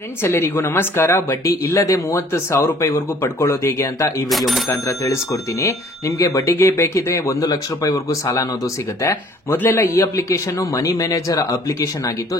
Friends ಎಲ್ಲರಿಗೂ ನಮಸ್ಕಾರ. ಬಡ್ಡಿ ಇಲ್ಲದೆ 30,000 ರೂಪಾಯಿವರೆಗೂ ಪಡ್ಕೊಳ್ಳೋದು ಹೇಗೆ ಅಂತ ಈ ವಿಡಿಯೋ ಮುಖಾಂತರ ತಿಳಿಸ್ಕೊಡ್ತೀನಿ. ನಿಮ್ಗೆ ಬಡ್ಡಿಗೆ ಬೇಕಿದ್ರೆ 1 ಲಕ್ಷ ರೂಪಾಯಿವರೆಗೂ ಸಾಲ ಅನ್ನೋದು ಸಿಗುತ್ತೆ. ಮೊದಲೆಲ್ಲ ಈ ಅಪ್ಲಿಕೇಶನ್ ಮನಿ ಮ್ಯಾನೇಜರ್ ಅಪ್ಲಿಕೇಶನ್ ಆಗಿತ್ತು.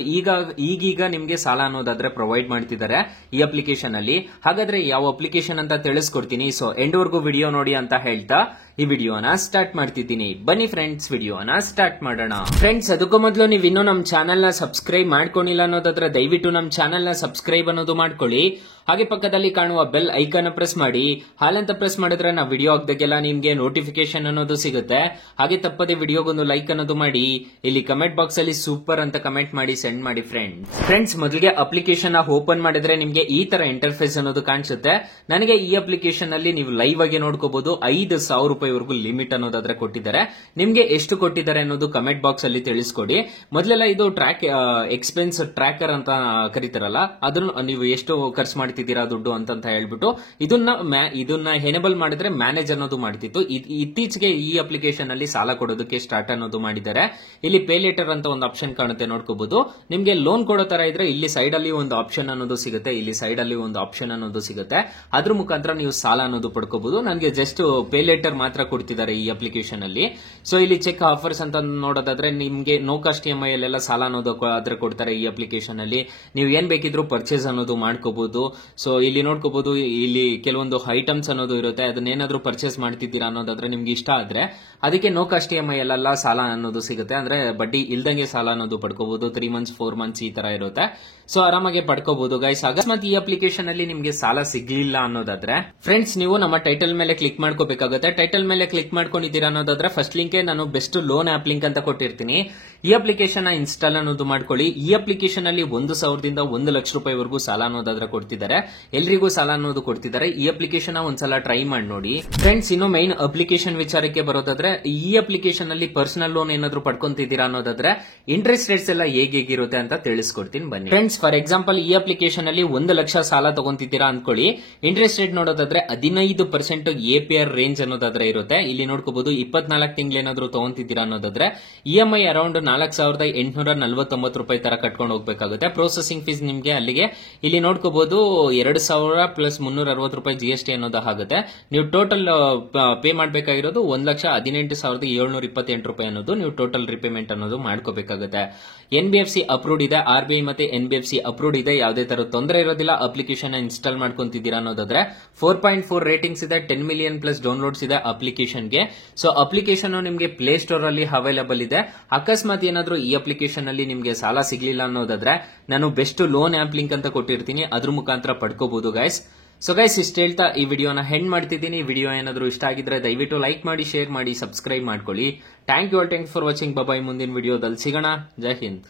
ಈಗೀಗ ನಿಮ್ಗೆ ಸಾಲ ಅನ್ನೋದಾದ್ರೆ ಪ್ರೊವೈಡ್ ಮಾಡ್ತಿದ್ದಾರೆ ಈ ಅಪ್ಲಿಕೇಶನ್ ಅಲ್ಲಿ. ಹಾಗಾದ್ರೆ ಯಾವ ಅಪ್ಲಿಕೇಶನ್ ಅಂತ ತಿಳಿಸ್ಕೊಡ್ತೀನಿ. ಸೊ ಎಂಡ್ ವರ್ಗೂ ವಿಡಿಯೋ ನೋಡಿ ಅಂತ ಹೇಳ್ತಾ ಈ ವಿಡಿಯೋನ ಸ್ಟಾರ್ಟ್ ಮಾಡ್ತಿದ್ದೀನಿ. ಬನ್ನಿ ಫ್ರೆಂಡ್ಸ್, ವಿಡಿಯೋನ ಸ್ಟಾರ್ಟ್ ಮಾಡೋಣ. ಫ್ರೆಂಡ್ಸ್, ಅದಕ್ಕೂ ಮೊದಲು ನೀವು ಇನ್ನೂ ನಮ್ಮ ಚಾನೆಲ್ ನ ಸಬ್ಸ್ಕ್ರೈಬ್ ಮಾಡ್ಕೊಂಡಿಲ್ಲ ಅನ್ನೋದಾದ್ರೆ ದಯವಿಟ್ಟು ನಮ್ಮ ಚಾನೆಲ್ ನ ಸಬ್ಸ್ಕ್ರೈಬ್ ಅನ್ನೋದು ಮಾಡ್ಕೊಳ್ಳಿ. ಹಾಗೆ ಪಕ್ಕದಲ್ಲಿ ಕಾಣುವ ಬೆಲ್ ಐಕಾನ್ ಪ್ರೆಸ್ ಮಾಡಿ. ಹಾಲಂತ ಪ್ರೆಸ್ ಮಾಡಿದ್ರೆ ನಾವು ವಿಡಿಯೋ ಹಾಕ್ದಾಗೆಲ್ಲ ನಿಮ್ಗೆ ನೋಟಿಫಿಕೇಶನ್ ಅನ್ನೋದು ಸಿಗುತ್ತೆ. ಹಾಗೆ ತಪ್ಪದೆ ವಿಡಿಯೋಗೊಂದು ಲೈಕ್ ಅನ್ನೋದು ಮಾಡಿ. ಇಲ್ಲಿ ಕಮೆಂಟ್ ಬಾಕ್ಸ್ ಅಲ್ಲಿ ಸೂಪರ್ ಅಂತ ಕಮೆಂಟ್ ಮಾಡಿ ಸೆಂಡ್ ಮಾಡಿ ಫ್ರೆಂಡ್ಸ್. ಮೊದಲಿಗೆ ಅಪ್ಲಿಕೇಶನ್ ಓಪನ್ ಮಾಡಿದ್ರೆ ನಿಮ್ಗೆ ಈ ತರ ಇಂಟರ್ಫೇಸ್ ಅನ್ನೋದು ಕಾಣಿಸುತ್ತೆ. ನನಗೆ ಈ ಅಪ್ಲಿಕೇಶನ್ ಅಲ್ಲಿ ನೀವು ಲೈವ್ ಆಗಿ ನೋಡ್ಕೋಬಹುದು. 5,000 ರೂಪಾಯಿವರೆಗೂ ಲಿಮಿಟ್ ಅನ್ನೋದಾದ್ರೆ ಕೊಟ್ಟಿದ್ದಾರೆ. ನಿಮ್ಗೆ ಎಷ್ಟು ಕೊಟ್ಟಿದ್ದಾರೆ ಅನ್ನೋದು ಕಮೆಂಟ್ ಬಾಕ್ಸ್ ಅಲ್ಲಿ ತಿಳಿಸ್ಕೊಡಿ. ಮೊದಲೆಲ್ಲ ಇದು ಎಕ್ಸ್ಪೆನ್ಸ್ ಟ್ರ್ಯಾಕರ್ ಅಂತ ಕರೀತಾರಲ್ಲ, ಅದನ್ನ ನೀವು ಎಷ್ಟು ಖರ್ಚು ಮಾಡ್ತಿದ್ದೀರಾ ದುಡ್ಡು ಅಂತ ಹೇಳ್ಬಿಟ್ಟು ಇದನ್ನ ಎನೇಬಲ್ ಮಾಡಿದ್ರೆ ಮ್ಯಾನೇಜ್ ಅನ್ನೋದು ಮಾಡ್ತಿತ್ತು. ಇತ್ತೀಚೆಗೆ ಈ ಅಪ್ಲಿಕೇಶನ್ ಅಲ್ಲಿ ಸಾಲ ಕೊಡೋದಕ್ಕೆ ಸ್ಟಾರ್ಟ್ ಅನ್ನೋದು ಮಾಡಿದ್ದಾರೆ. ಇಲ್ಲಿ ಪೇ ಲೇಟರ್ ಅಂತ ಒಂದು ಆಪ್ಷನ್ ಕಾಣುತ್ತೆ, ನೋಡ್ಕೋಬಹುದು. ನಿಮ್ಗೆ ಲೋನ್ ಕೊಡೋ ತರ ಇದ್ರೆ ಇಲ್ಲಿ ಸೈಡ್ ಅಲ್ಲಿ ಒಂದು ಆಪ್ಷನ್ ಅನ್ನೋದು ಸಿಗುತ್ತೆ. ಇಲ್ಲಿ ಸೈಡ್ ಅಲ್ಲಿ ಒಂದು ಆಪ್ಷನ್ ಅನ್ನೋದು ಸಿಗುತ್ತೆ. ಅದ್ರ ಮುಖಾಂತರ ನೀವು ಸಾಲ ಅನ್ನೋದು ಪಡ್ಕೋಬಹುದು. ನನಗೆ ಜಸ್ಟ್ ಪೇ ಲೇಟರ್ ಮಾತ್ರ ಕೊಡ್ತಿದ್ದಾರೆ ಈ ಅಪ್ಲಿಕೇಶನ್ ಅಲ್ಲಿ. ಸೊ ಇಲ್ಲಿ ಚೆಕ್ ಆಫರ್ಸ್ ಅಂತ ನೋಡೋದಾದ್ರೆ ನಿಮ್ಗೆ ನೋ ಕಾಸ್ಟ್ EMI ಅಲ್ಲೆಲ್ಲ ಸಾಲ ಅನ್ನೋದು ಆದ್ರೆ ಕೊಡ್ತಾರೆ ಈ ಅಪ್ಲಿಕೇಶನ್ ಅಲ್ಲಿ. ನೀವು ಏನ್ ಬೇಕಿದ್ರು ಪರ್ಚೇಸ್ ಅನ್ನೋದು ಮಾಡ್ಕೋಬಹುದು. ಸೊ ಇಲ್ಲಿ ನೋಡ್ಕೋಬಹುದು, ಇಲ್ಲಿ ಕೆಲವೊಂದು ಐಟಮ್ಸ್ ಅನ್ನೋದು ಇರುತ್ತೆ. ಅದನ್ನೇನಾದ್ರೂ ಪರ್ಚೇಸ್ ಮಾಡ್ತಿದ್ದೀರಾ ಅನ್ನೋದಾದ್ರೆ ನಿಮ್ಗೆ ಇಷ್ಟ ಆದ್ರೆ ಅದಕ್ಕೆ ನೋ ಕಾಸ್ಟ್ EMI ಅಲ್ಲೆಲ್ಲ ಸಾಲ ಅನ್ನೋದು ಸಿಗುತ್ತೆ. ಅಂದ್ರೆ ಬಡ್ಡಿ ಇಲ್ದಂಗೆ ಸಾಲ ಅನ್ನೋದು ಪಡ್ಕೋಬಹುದು. 3 ಮಂತ್ಸ್ 4 ಮಂತ್ಸ್ ಈ ತರ ಇರುತ್ತೆ. ಸೊ ಆರಾಮಾಗಿ ಪಡ್ಕೋಬಹುದು ಗೈಸ್. ಅಕಸ್ಮಾತ್ ಈ ಅಪ್ಲಿಕೇಶನ್ ಅಲ್ಲಿ ನಿಮ್ಗೆ ಸಾಲ ಸಿಗ್ಲಿಲ್ಲ ಅನ್ನೋದಾದ್ರೆ ಫ್ರೆಂಡ್ಸ್, ನೀವು ನಮ್ಮ ಟೈಟಲ್ ಮೇಲೆ ಕ್ಲಿಕ್ ಮಾಡ್ಕೋಬೇಕಾಗುತ್ತೆ. ಟೈಟಲ್ ಮೇಲೆ ಕ್ಲಿಕ್ ಮಾಡ್ಕೊಂಡಿದ್ದೀರಾ ಅನ್ನೋದಾದ್ರೆ ಫಸ್ಟ್ ಲಿಂಕ್ ನಾನು ಬೆಸ್ಟ್ ಲೋನ್ ಆಪ್ ಲಿಂಕ್ ಅಂತ ಕೊಟ್ಟಿರ್ತೀನಿ. ಈ ಅಪ್ಲಿಕೇಶನ್ ಇನ್ಸ್ಟಾಲ್ ಅನ್ನೋದು ಮಾಡ್ಕೊಳ್ಳಿ. ಈ ಅಪ್ಲಿಕೇಶನ್ ಅಲ್ಲಿ 1,000ದಿಂದ 1 ಲಕ್ಷ ರೂಪಾಯಿವರೆಗೂ ಸಾಲ ಅನ್ನೋದಾದ್ರೆ ಕೊಡ್ತಿದ್ದಾರೆ. ಎಲ್ರಿಗೂ ಸಾಲ ಅನ್ನೋದು ಕೊಡ್ತಿದ್ದಾರೆ. ಈ ಅಪ್ಲಿಕೇಶನ್ ಒಂದ್ಸಲ ಟ್ರೈ ಮಾಡಿ ನೋಡಿ ಫ್ರೆಂಡ್ಸ್. ಇನ್ನು ಮೈನ್ ಅಪ್ಲಿಕೇಶನ್ ವಿಚಾರಕ್ಕೆ ಬರೋದಾದ್ರೆ ಈ ಅಪ್ಲಿಕೇಶನ್ ಅಲ್ಲಿ ಪರ್ಸನಲ್ ಲೋನ್ ಏನಾದ್ರು ಪಡ್ಕೊಂತಿದ್ದೀರಾ ಅನ್ನೋದಾದ್ರೆ ಇಂಟ್ರೆಸ್ಟ್ ರೇಟ್ಸ್ ಎಲ್ಲ ಹೇಗಿರುತ್ತೆ ಅಂತ ತಿಳಿಸ್ಕೊಡ್ತೀನಿ ಬನ್ನಿ ಫ್ರೆಂಡ್ಸ್. ಫಾರ್ ಎಕ್ಸಾಂಪಲ್, ಈ ಅಪ್ಲಿಕೇಶನ್ ಅಲ್ಲಿ 1 ಲಕ್ಷ ಸಾಲ ತಗೊಂತಿದ್ದೀರಾ ಅನ್ಕೊಳ್ಳಿ. ಇಂಟ್ರೆಸ್ಟ್ ರೇಟ್ ನೋಡೋದಾದ್ರೆ 15% APR ರೇಂಜ್ ಅನ್ನೋದಾದ್ರೆ ಇರುತ್ತೆ. ಇಲ್ಲಿ ನೋಡ್ಕೋಬಹುದು 24 ತಿಂಗಳು ಏನಾದ್ರು ತಗೊಂತಿದ್ದೀರಾ ಅನ್ನೋದಾದ್ರೆ EMI ಅರೌಂಡ್ 4,849 ರೂಪಾಯಿ ತರ ಕಟ್ಕೊಂಡು ಹೋಗ್ಬೇಕಾಗುತ್ತೆ. ಪ್ರೊಸೆಸಿಂಗ್ ಫೀಸ್ ನಿಮ್ಗೆ ಅಲ್ಲಿಗೆ ಇಲ್ಲಿ ನೋಡ್ಕೋಬಹುದು 2,000 ಪ್ಲಸ್ 360 ರೂಪಾಯಿ GST ಅನ್ನೋದು ಆಗುತ್ತೆ. ನೀವು ಟೋಟಲ್ ಪೇ ಮಾಡಬೇಕಾಗಿರೋದು 1,18,728 ರೂಪಾಯಿ ಅನ್ನೋದು ನೀವು ಟೋಟಲ್ ರಿಪೇಮೆಂಟ್ ಅನ್ನೋದು ಮಾಡ್ಕೋಬೇಕಾಗುತ್ತೆ. NBFC ಅಪ್ರೂವ್ಡ್ ಇದೆ, RBI ಮತ್ತೆ NBFC ಅಪ್ರೂವ್ಡ್ ಇದೆ. ಯಾವುದೇ ತರ ತೊಂದರೆ ಇರೋದಿಲ್ಲ. ಅಪ್ಲಿಕೇಶನ್ ಇನ್ಸ್ಟಾಲ್ ಮಾಡ್ಕೊಂತಿದ್ದೀರಾ ಅನ್ನೋದಾದ್ರೆ 4.4 ರೇಟಿಂಗ್ಸ್ ಇದೆ, 10 ಮಿಲಿಯನ್ ಪ್ಲಸ್ ಡೌನ್ಲೋಡ್ಸ್ ಇದೆ ಅಪ್ಲಿಕೇಶನ್ಗೆ. ಸೊ ಅಪ್ಲಿಕೇಶನ್ ನಿಮ್ಗೆ ಪ್ಲೇ ಸ್ಟೋರ್ ಅಲ್ಲಿ ಅವೈಲೇಬಲ್ ಇದೆ. ಅಕಸ್ಮಾತ್ ಏನಾದ್ರೂ ಈ ಅಪ್ಲಿಕೇಶನ್ ಅಲ್ಲಿ ನಿಮ್ಗೆ ಸಾಲ ಸಿಗ್ಲಿಲ್ಲ ಅನ್ನೋದಾದ್ರೆ ನಾನು ಬೆಸ್ಟ್ ಲೋನ್ ಆಪ್ ಲಿಂಕ್ ಅಂತ ಕೊಟ್ಟಿರ್ತೀನಿ. ಅದ್ರ ಮುಖಾಂತರ ಪಡ್ಕೋಬಹುದು ಗೈಸ್. ಸೊ ಗೈಸ್, ಇಷ್ಟ ಹೇಳ್ತಾ ಈ ವಿಡಿಯೋನ ಹೆಂಡ್ ಮಾಡ್ತಿದ್ದೀನಿ. ವಿಡಿಯೋ ಏನಾದ್ರು ಇಷ್ಟ ಆಗಿದ್ರೆ ದಯವಿಟ್ಟು ಲೈಕ್ ಮಾಡಿ, ಶೇರ್ ಮಾಡಿ, ಸಬ್ಸ್ಕ್ರೈಬ್ ಮಾಡ್ಕೊಳ್ಳಿ. Thank you for watching. Bye. ಮುಂದಿನ ವಿಡಿಯೋದಲ್ಲಿ ಸಿಗೋಣ. ಜೈ ಹಿಂದ್.